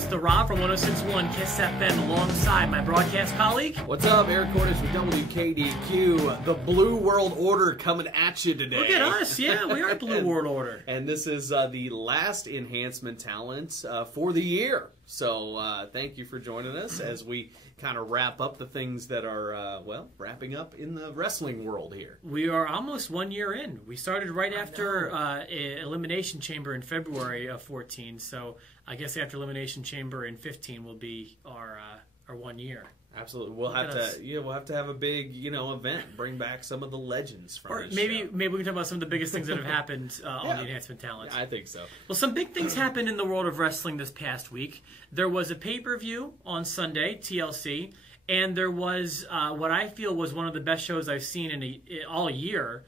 It's the Rob from 106.1 Kiss FM alongside my broadcast colleague. What's up? Eric Cordes with WKDQ. The Blue World Order coming at you today. Look at us. Yeah, we are Blue World Order. And this is the last Enhancement talent for the year. So thank you for joining us as we kind of wrap up the things that are, wrapping up in the wrestling world here. We are almost 1 year in. We started right after Elimination Chamber in February of 14. So I guess after Elimination Chamber in 15 will be our 1 year. Absolutely, we'll have to have a big event, bring back some of the legends from this maybe show. Maybe we can talk about some of the biggest things that have happened on the Enhancement talent. I think so. Well, some big things happened in the world of wrestling this past week. There was a pay-per-view on Sunday, TLC, and there was what I feel was one of the best shows I've seen in all year,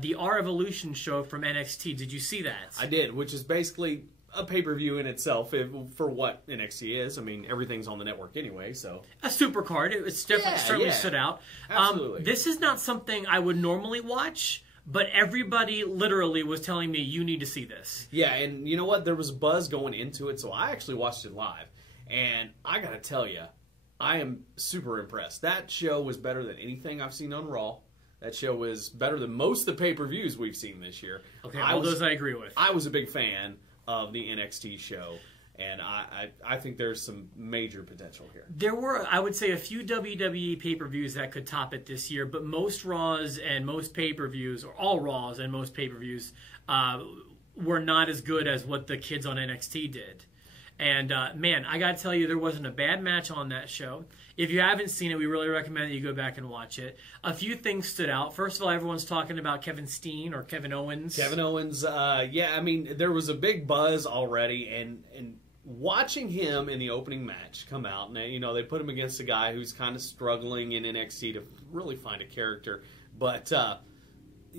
the Our Evolution show from NXT. Did you see that? I did, which is basically a pay-per-view in itself for what NXT is. I mean, everything's on the network anyway, so. A super card. It's definitely certainly stood out. Absolutely. This is not something I would normally watch, but everybody literally was telling me, you need to see this. Yeah, and you know what? There was buzz going into it, so I actually watched it live. And I gotta tell you, I am super impressed. That show was better than anything I've seen on Raw. That show was better than most of the pay-per-views we've seen this year. Okay, all those I agree with. I was a big fan of the NXT show, and I think there's some major potential here. There were, I would say, a few WWE pay-per-views that could top it this year, but most Raws and most pay-per-views, or all Raws and most pay-per-views, were not as good as what the kids on NXT did. And, man, I got to tell you, there wasn't a bad match on that show. If you haven't seen it, we really recommend that you go back and watch it. A few things stood out. First of all, everyone's talking about Kevin Steen or Kevin Owens. Kevin Owens, I mean, there was a big buzz already, and watching him in the opening match come out, and they put him against a guy who's kind of struggling in NXT to really find a character, but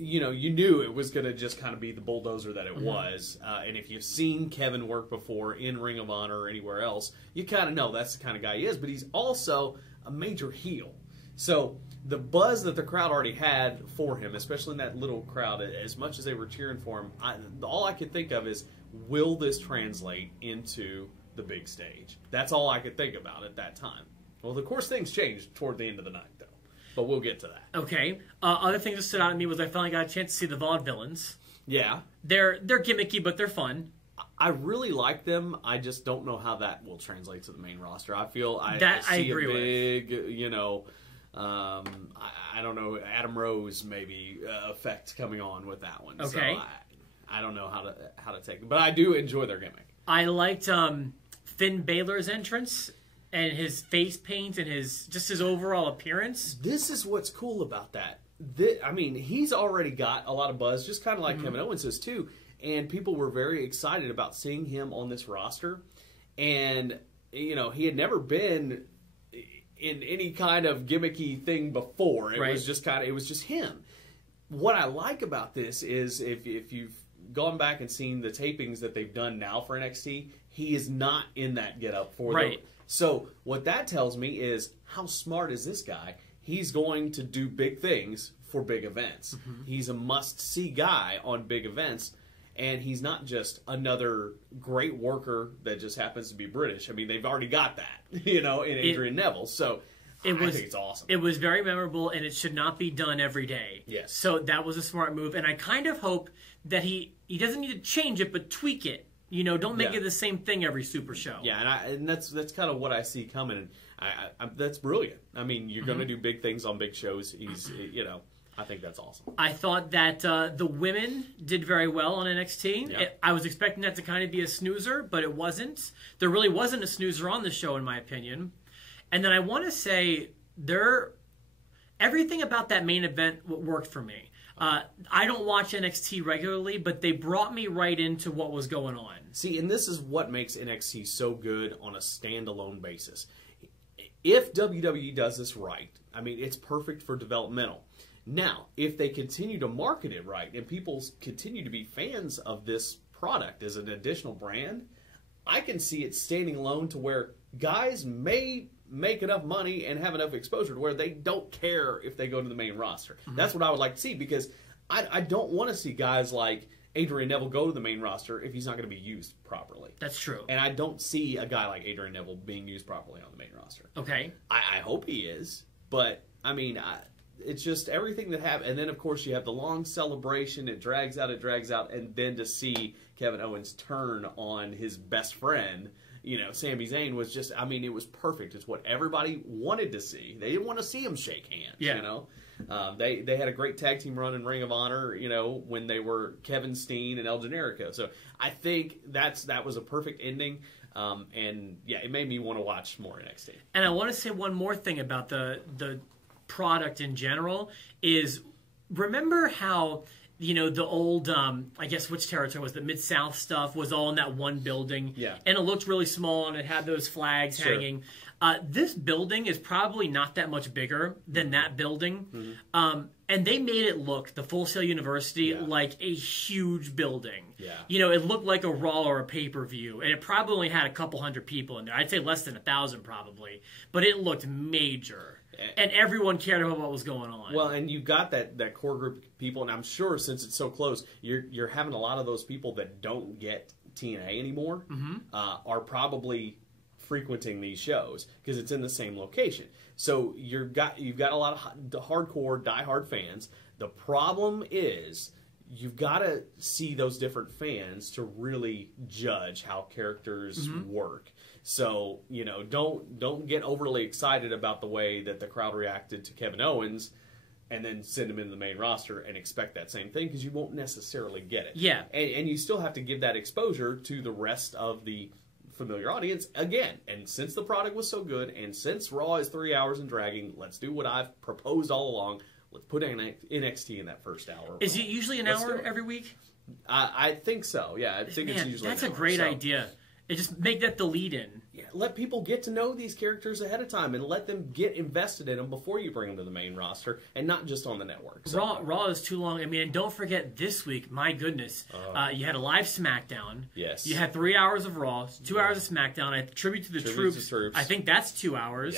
you knew it was going to just kind of be the bulldozer that it was. And if you've seen Kevin work before in Ring of Honor or anywhere else, you kind of know that's the kind of guy he is. But he's also a major heel. So the buzz that the crowd already had for him, especially in that little crowd, as much as they were cheering for him, all I could think of is, will this translate into the big stage? That's all I could think about at that time. Well, of course, things changed toward the end of the night, though. But we'll get to that. Okay. Other things that stood out to me was I finally got a chance to see the Vader Villains. Yeah. They're gimmicky, but they're fun. I really like them. I just don't know how that will translate to the main roster. I feel I see agree a big, I don't know, Adam Rose maybe effect coming on with that one. Okay. So I don't know how to take it, but I do enjoy their gimmick. I liked Finn Baylor's entrance and his face paint and his overall appearance. This is what's cool about that. I mean, he's already got a lot of buzz, just kind of like Kevin Owens is too. And people were very excited about seeing him on this roster. And, he had never been in any kind of gimmicky thing before. It was just him. What I like about this is if you've gone back and seen the tapings that they've done now for NXT, he is not in that getup for them. So what that tells me is, how smart is this guy? He's going to do big things for big events. He's a must-see guy on big events, and he's not just another great worker that just happens to be British. I mean, they've already got that, in Adrian Neville. So I think it's awesome. It was very memorable, and it should not be done every day. Yes. So that was a smart move, and I kind of hope that he doesn't need to change it, but tweak it. Don't make it the same thing every Super Show. Yeah, and that's kind of what I see coming. And that's brilliant. I mean, you're going to do big things on big shows. I think that's awesome. I thought that the women did very well on NXT. Yeah. I was expecting that to kind of be a snoozer, but it wasn't. There really wasn't a snoozer on the show, in my opinion. And then I want to say everything about that main event worked for me. I don't watch NXT regularly, but they brought me right into what was going on. See, and this is what makes NXT so good on a standalone basis. If WWE does this right, I mean, it's perfect for developmental. Now, if they continue to market it right and people continue to be fans of this product as an additional brand, I can see it standing alone to where guys may make enough money and have enough exposure to where they don't care if they go to the main roster. That's what I would like to see, because I don't want to see guys like Adrian Neville go to the main roster if he's not going to be used properly. That's true. And I don't see a guy like Adrian Neville being used properly on the main roster. Okay. I hope he is, but I mean, it's just everything that happened. And then, of course, you have the long celebration. It drags out, and then to see Kevin Owens turn on his best friend, Sami Zayn was just, I mean, it was perfect. It's what everybody wanted to see. They didn't want to see him shake hands, They had a great tag team run in Ring of Honor, when they were Kevin Steen and El Generico. So I think that was a perfect ending. And yeah, it made me want to watch more NXT. And I want to say one more thing about the product in general is, remember how the old I guess which territory was the Mid-South stuff was all in that one building, and it looked really small and it had those flags hanging. This building is probably not that much bigger than that building, and they made it look, the Full Sail University, like a huge building. It looked like a Raw or a pay-per-view, and it probably only had a couple hundred people in there. I'd say less than 1,000 probably, but it looked major. And everyone cared about what was going on. Well, and you got that core group of people, and I'm sure since it's so close, you're having a lot of those people that don't get TNA anymore are probably frequenting these shows because it's in the same location. So you've got a lot of hardcore, diehard fans. The problem is you've got to see those different fans to really judge how characters work. So, don't get overly excited about the way that the crowd reacted to Kevin Owens and then send him into the main roster and expect that same thing because you won't necessarily get it. Yeah. And you still have to give that exposure to the rest of the familiar audience again. And since the product was so good and since Raw is 3 hours and dragging, let's do what I've proposed all along. Let's put NXT in that first hour. Is it usually an hour every week? I think so, yeah. I think it's usually that's an hour. A great idea. Just make that the lead-in. Yeah, let people get to know these characters ahead of time and let them get invested in them before you bring them to the main roster and not just on the network. So. Raw is too long. I mean, and don't forget this week, my goodness, you had a live SmackDown. Yes. You had 3 hours of Raw, 2 hours of SmackDown. I tribute to the troops. I think that's 2 hours.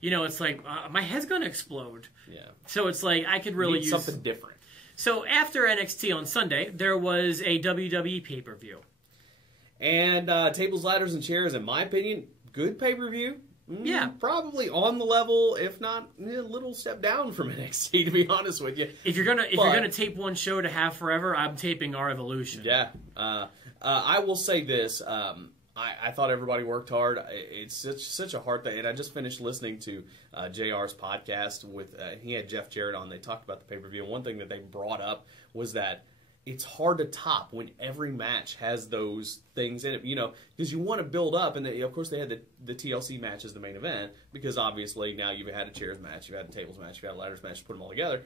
Yeah. It's like, my head's going to explode. Yeah. So it's like, I could really use something different. So after NXT on Sunday, there was a WWE pay-per-view. And Tables, Ladders, and Chairs, in my opinion, good pay-per-view. Yeah. Probably on the level, if not a little step down from NXT, to be honest with you. If you're gonna tape one show to have forever, I'm taping our Evolution. Yeah. I will say this. I thought everybody worked hard. It's such a hard thing. And I just finished listening to JR's podcast with he had Jeff Jarrett on. They talked about the pay-per-view. And one thing that they brought up was that it's hard to top when every match has those things in it, because you want to build up. And of course, they had the TLC match as the main event, because obviously now you've had a chairs match, you've had a tables match, you've had a ladders match, put them all together.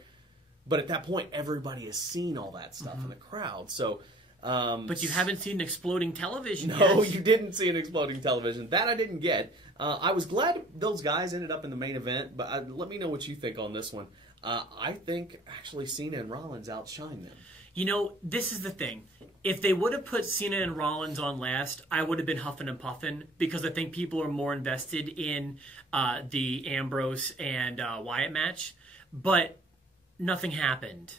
But at that point, everybody has seen all that stuff in the crowd. So, but you haven't seen exploding television yet. No, you didn't see an exploding television. That I didn't get. I was glad those guys ended up in the main event, but let me know what you think on this one. I think actually Cena and Rollins outshine them. This is the thing. If they would have put Cena and Rollins on last, I would have been huffing and puffing because I think people are more invested in the Ambrose and Wyatt match. But nothing happened.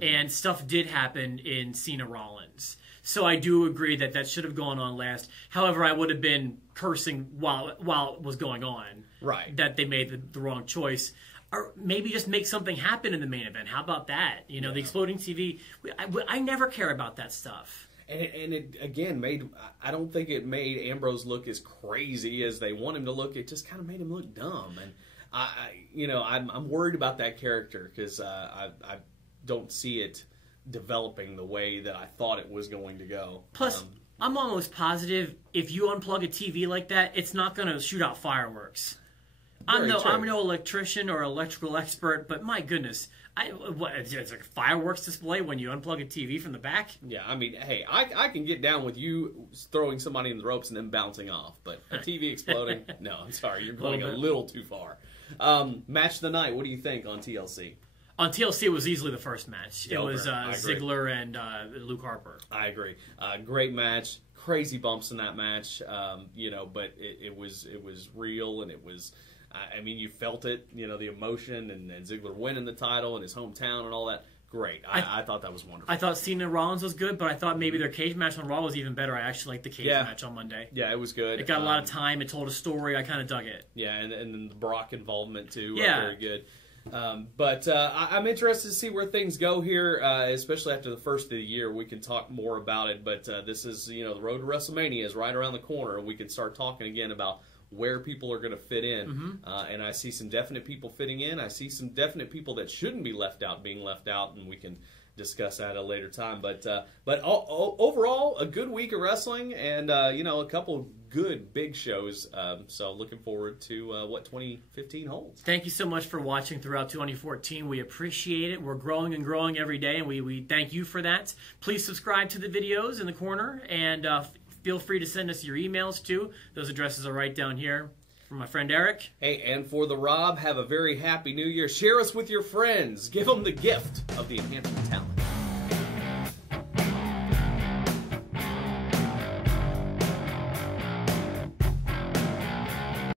And stuff did happen in Cena Rollins. So I do agree that should have gone on last. However, I would have been cursing while it was going on. Right. That they made the wrong choice. Or maybe just make something happen in the main event. How about that? The exploding TV. I never care about that stuff. And it again made. I don't think it made Ambrose look as crazy as they want him to look. It just kind of made him look dumb. And I'm worried about that character because I don't see it developing the way that I thought it was going to go. Plus, I'm almost positive if you unplug a TV like that, it's not going to shoot out fireworks. I'm no electrician or electrical expert, but my goodness, it's like a fireworks display when you unplug a TV from the back? Yeah, I mean, hey, I can get down with you throwing somebody in the ropes and then bouncing off, but a TV exploding, no, I'm sorry, you're going a little too far. Match of the night, what do you think on TLC? On TLC, it was easily the first match. It was Ziggler and Luke Harper. I agree. Great match. Crazy bumps in that match, but it was real and it was. I mean, you felt it, the emotion and Ziggler winning the title in his hometown and all that. great. I thought that was wonderful. I thought Cena and Rollins was good, but I thought maybe their cage match on Raw was even better. I actually liked the cage match on Monday. Yeah, it was good. It got a lot of time. It told a story. I kind of dug it. Yeah, and then the Brock involvement too. Yeah. Very good. But I'm interested to see where things go here, especially after the first of the year. We can talk more about it, but this is, the road to WrestleMania is right around the corner. We can start talking again about where people are going to fit in. And I see some definite people fitting in. I see some definite people that shouldn't be left out being left out, and we can discuss that at a later time. But overall, a good week of wrestling, and a couple good big shows. So looking forward to what 2015 holds. Thank you so much for watching throughout 2014. We appreciate it. We're growing and growing every day, and we thank you for that. Please subscribe to the videos in the corner, and feel free to send us your emails too. Those addresses are right down here. From my friend Eric. Hey, and for the Rob, have a very happy New Year. Share us with your friends. Give them the gift of the Enhancement talent.